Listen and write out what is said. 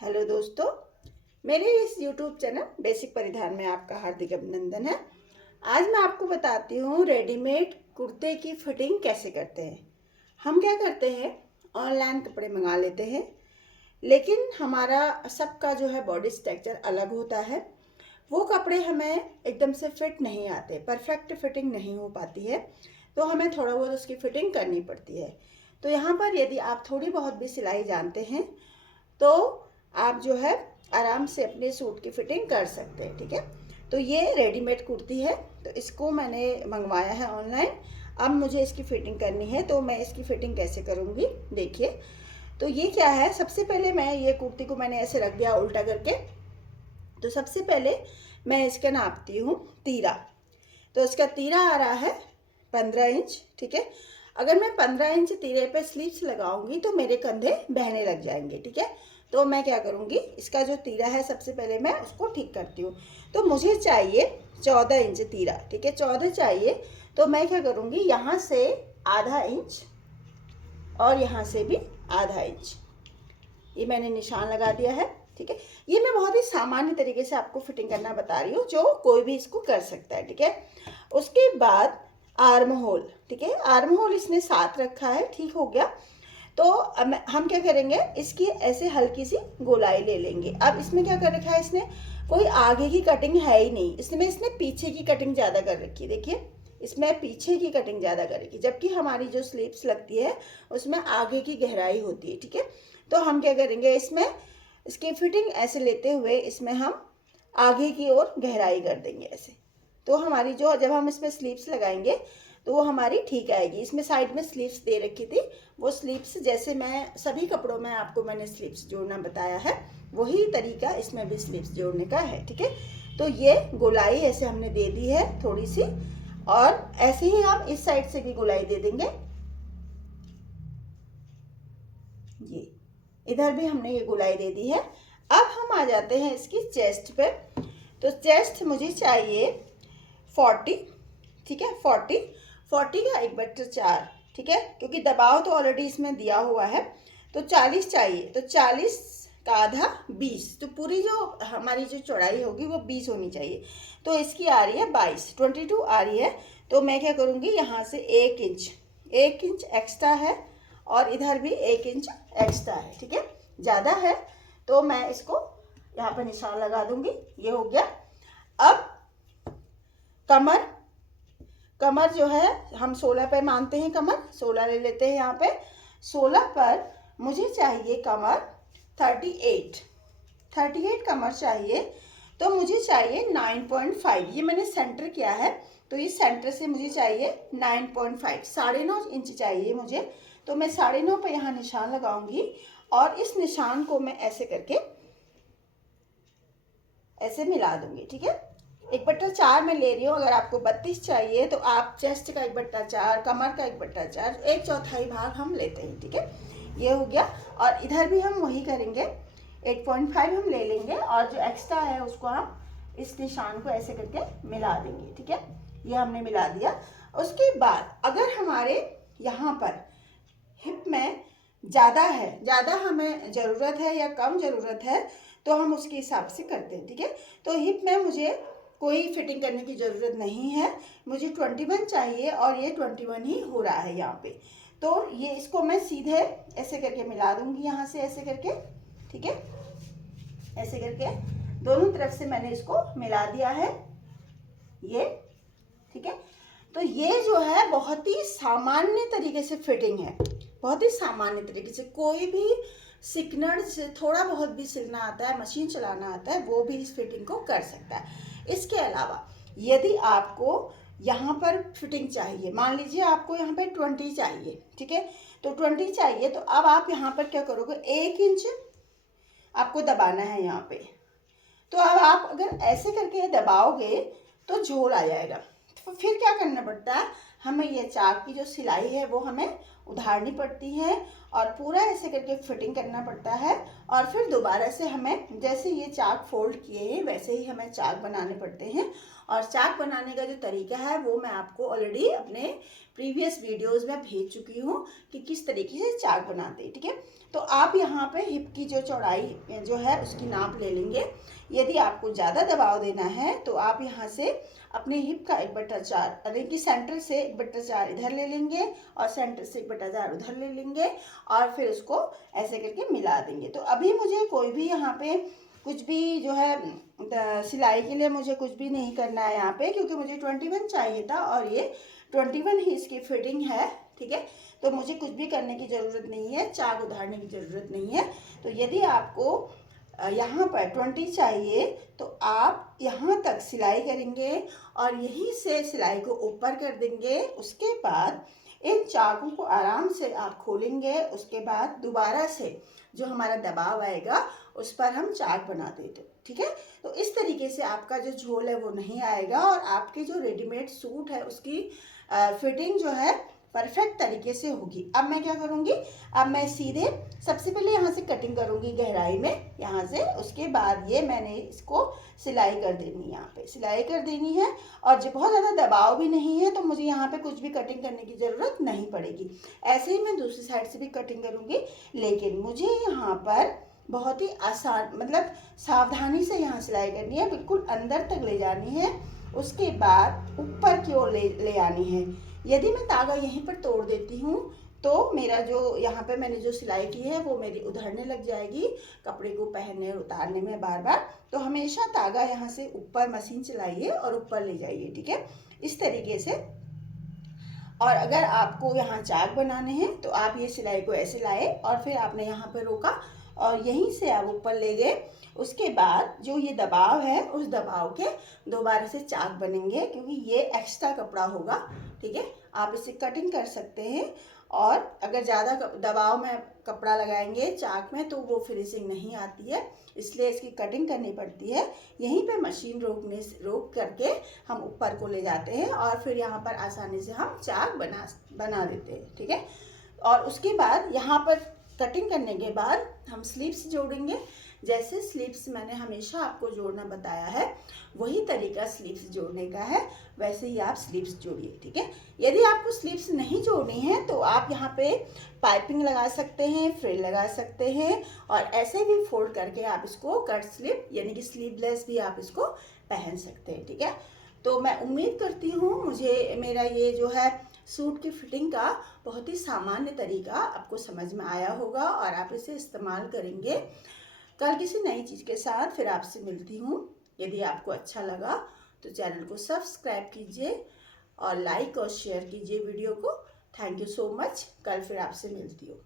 Hello दोस्तों, मेरे इस YouTube चैनल बेसिक परिधान में आपका हार्दिक अभिनंदन है। आज मैं आपको बताती हूँ रेडीमेड कुर्ते की फिटिंग कैसे करते हैं। हम क्या करते हैं, ऑनलाइन कपड़े मंगा लेते हैं, लेकिन हमारा सबका जो है बॉडी स्ट्रक्चर अलग होता है। वो कपड़े हमें एकदम से फिट नहीं आते, परफेक्ट फिटिंग नहीं हो पाती है, तो हमें थोड़ा बहुत उसकी फिटिंग करनी पड़ती है। तो यहाँ पर यदि आप थोड़ी बहुत भी सिलाई जानते हैं तो आप जो है आराम से अपने सूट की फिटिंग कर सकते हैं। ठीक है, तो ये रेडीमेड कुर्ती है, तो इसको मैंने मंगवाया है ऑनलाइन। अब मुझे इसकी फिटिंग करनी है, तो मैं इसकी फिटिंग कैसे करूँगी देखिए। तो ये क्या है, सबसे पहले मैं ये कुर्ती को मैंने ऐसे रख दिया उल्टा करके। तो सबसे पहले मैं इसका नापती हूँ तीरा। तो इसका तीरा आ रहा है 15 इंच। ठीक है, अगर मैं 15 इंच तीरे पे स्लीव्स लगाऊंगी तो मेरे कंधे बहने लग जाएंगे। ठीक है, तो मैं क्या करूँगी, इसका जो तीरा है सबसे पहले मैं उसको ठीक करती हूँ। तो मुझे चाहिए 14 इंच तीरा। ठीक है, 14 चाहिए, तो मैं क्या करूँगी, यहाँ से आधा इंच और यहाँ से भी आधा इंच, ये मैंने निशान लगा दिया है। ठीक है, ये मैं बहुत ही सामान्य तरीके से आपको फिटिंग करना बता रही हूँ, जो कोई भी इसको कर सकता है। ठीक है, उसके बाद आर्म होल। ठीक है, आर्म होल इसने 7 रखा है, ठीक हो गया। तो अब हम क्या करेंगे, इसकी ऐसे हल्की सी गोलाई ले लेंगे। अब इसमें क्या कर रखा है, इसने कोई आगे की कटिंग है ही नहीं, इसने पीछे की कटिंग ज़्यादा कर रखी है। देखिए, इसमें पीछे की कटिंग ज़्यादा कर रखी है, जबकि हमारी जो स्लीव्स लगती है उसमें आगे की गहराई होती है। ठीक है, तो हम क्या करेंगे, इसमें इसकी फिटिंग ऐसे लेते हुए इसमें हम आगे की ओर गहराई कर देंगे ऐसे। तो हमारी जो, जब हम इसमें स्लीव्स लगाएंगे तो वो हमारी ठीक आएगी। इसमें साइड में स्लीव्स दे रखी थी, वो स्लीव्स जैसे मैं सभी कपड़ों में आपको मैंने स्लीव्स जोड़ना बताया है, वही तरीका इसमें भी स्लीव्स जोड़ने का है। ठीक है, तो ये गोलाई ऐसे हमने दे दी है थोड़ी सी, और ऐसे ही हम इस साइड से भी गोलाई दे देंगे। ये इधर भी हमने ये गोलाई दे दी है। अब हम आ जाते हैं इसकी चेस्ट पे। तो चेस्ट मुझे चाहिए 40। ठीक है, 40 का 1/4। ठीक है, क्योंकि दबाव तो ऑलरेडी इसमें दिया हुआ है, तो 40 चाहिए। तो 40 का आधा 20, तो पूरी जो हमारी जो चौड़ाई होगी वो 20 होनी चाहिए। तो इसकी आ रही है 22 आ रही है। तो मैं क्या करूँगी, यहाँ से 1 इंच एक्स्ट्रा है, और इधर भी 1 इंच एक्स्ट्रा है। ठीक है, ज़्यादा है, तो मैं इसको यहाँ पर निशान लगा दूंगी। ये हो गया। अब कमर जो है हम 16 पे मानते हैं, कमर 16 ले लेते हैं। यहाँ पे 16 पर मुझे चाहिए कमर 38 कमर चाहिए। तो मुझे चाहिए 9.5, ये मैंने सेंटर किया है, तो इस सेंटर से मुझे चाहिए 9.5, 9.5 इंच चाहिए मुझे। तो मैं 9.5 पे यहाँ निशान लगाऊंगी, और इस निशान को मैं ऐसे करके ऐसे मिला दूंगी। ठीक है, 1/4 मैं ले रही हूँ। अगर आपको 32 चाहिए तो आप चेस्ट का 1/4, कमर का 1/4, 1/4 भाग हम लेते हैं। ठीक है, ये हो गया। और इधर भी हम वही करेंगे, 8.5 हम ले लेंगे, और जो एक्स्ट्रा है उसको हम इस निशान को ऐसे करके मिला देंगे। ठीक है, ये हमने मिला दिया। उसके बाद अगर हमारे यहाँ पर हिप में ज़्यादा हमें ज़रूरत है या कम ज़रूरत है, तो हम उसके हिसाब से करते हैं। ठीक है, तो हिप में मुझे कोई फिटिंग करने की ज़रूरत नहीं है, मुझे 21 चाहिए, और ये 21 ही हो रहा है यहाँ पे। तो ये इसको मैं सीधे ऐसे करके मिला दूंगी, यहाँ से ऐसे करके। ठीक है, ऐसे करके दोनों तरफ से मैंने इसको मिला दिया है, ये। ठीक है, तो ये जो है बहुत ही सामान्य तरीके से फिटिंग है, बहुत ही सामान्य तरीके से। कोई भी सिकनर से थोड़ा बहुत भी सिलना आता है, मशीन चलाना आता है, वो भी इस फिटिंग को कर सकता है। इसके अलावा यदि आपको यहाँ पर फिटिंग चाहिए, मान लीजिए आपको यहाँ पे 20 चाहिए। ठीक है, तो 20 चाहिए, तो अब आप यहाँ पर क्या करोगे, 1 इंच आपको दबाना है यहाँ पे। तो अब आप अगर ऐसे करके दबाओगे तो झोल आ जाएगा। तो फिर क्या करना पड़ता है, हमें ये चाक की जो सिलाई है वो हमें उधारनी पड़ती है, और पूरा ऐसे करके फिटिंग करना पड़ता है। और फिर दोबारा से हमें, जैसे ये चाक फोल्ड किए हैं वैसे ही हमें चाक बनाने पड़ते हैं, और चाक बनाने का जो तरीका है वो मैं आपको ऑलरेडी अपने प्रीवियस वीडियोस में भेज चुकी हूँ कि किस तरीके से चाक बनाते हैं, ठीक है। तो आप यहाँ पे हिप की जो चौड़ाई जो है उसकी नाप ले लेंगे। यदि आपको ज़्यादा दबाव देना है तो आप यहाँ से अपने हिप का 1/4 यानी कि सेंटर से 1/4 इधर ले लेंगे और सेंटर से 1/4 उधर ले लेंगे और फिर उसको ऐसे करके मिला देंगे। तो अभी मुझे कोई भी यहाँ पे कुछ भी जो है सिलाई के लिए मुझे कुछ भी नहीं करना है यहाँ पे, क्योंकि मुझे 21 चाहिए था और ये 21 ही इसकी फिटिंग है, ठीक है। तो मुझे कुछ भी करने की ज़रूरत नहीं है, चाक उधारने की ज़रूरत नहीं है। तो यदि आपको यहाँ पर 20 चाहिए तो आप यहाँ तक सिलाई करेंगे और यहीं से सिलाई को ऊपर कर देंगे। उसके बाद इन चाकों को आराम से आप खोलेंगे। उसके बाद दोबारा से जो हमारा दबाव आएगा उस पर हम चाक बना देते, ठीक है। तो इस तरीके से आपका जो झोल है वो नहीं आएगा और आपके जो रेडीमेड सूट है उसकी फिटिंग जो है परफेक्ट तरीके से होगी। अब मैं क्या करूँगी, अब मैं सीधे सबसे पहले यहाँ से कटिंग करूँगी गहराई में यहाँ से। उसके बाद ये मैंने इसको सिलाई कर देनी है, यहाँ पे सिलाई कर देनी है। और जब बहुत ज़्यादा दबाव भी नहीं है तो मुझे यहाँ पे कुछ भी कटिंग करने की ज़रूरत नहीं पड़ेगी। ऐसे ही मैं दूसरी साइड से भी कटिंग करूँगी, लेकिन मुझे यहाँ पर बहुत ही आसान मतलब सावधानी से यहाँ सिलाई करनी है, बिल्कुल अंदर तक ले जानी है। उसके बाद ऊपर की ओर ले आनी है। यदि मैं धागा यहीं पर तोड़ देती हूँ तो मेरा जो यहाँ पे मैंने जो सिलाई की है वो मेरी उधरने लग जाएगी कपड़े को पहनने और उतारने में बार बार। तो हमेशा धागा यहाँ से ऊपर मशीन चलाइए और ऊपर ले जाइए, ठीक है, इस तरीके से। और अगर आपको यहाँ चाक बनाने हैं तो आप ये सिलाई को ऐसे लाए और फिर आपने यहाँ पर रोका और यहीं से आप ऊपर ले गए। उसके बाद जो ये दबाव है उस दबाव के दोबारा से चाक बनेंगे, क्योंकि ये एक्स्ट्रा कपड़ा होगा, ठीक है। आप इसे कटिंग कर सकते हैं और अगर ज़्यादा दबाव में कपड़ा लगाएंगे चाक में तो वो फिनिशिंग नहीं आती है, इसलिए इसकी कटिंग करनी पड़ती है। यहीं पे मशीन रोक करके हम ऊपर को ले जाते हैं और फिर यहाँ पर आसानी से हम चाक बना देते हैं, ठीक है। और उसके बाद यहाँ पर कटिंग करने के बाद हम स्लीव्स जोड़ेंगे। जैसे स्लीव्स मैंने हमेशा आपको जोड़ना बताया है वही तरीका स्लीव्स जोड़ने का है, वैसे ही आप स्लीव्स जोड़िए, ठीक है। यदि आपको स्लीव्स नहीं जोड़नी है तो आप यहाँ पे पाइपिंग लगा सकते हैं, फ्रिल लगा सकते हैं और ऐसे भी फोल्ड करके आप इसको कट स्लीव यानी कि स्लीवलेस भी आप इसको पहन सकते हैं, ठीक है। तो मैं उम्मीद करती हूँ मुझे मेरा ये जो है सूट की फिटिंग का बहुत ही सामान्य तरीका आपको समझ में आया होगा और आप इसे इस्तेमाल करेंगे। कल किसी नई चीज़ के साथ फिर आपसे मिलती हूँ। यदि आपको अच्छा लगा तो चैनल को सब्सक्राइब कीजिए और लाइक और शेयर कीजिए वीडियो को। Thank you so much. कल फिर आपसे मिलती हूँ।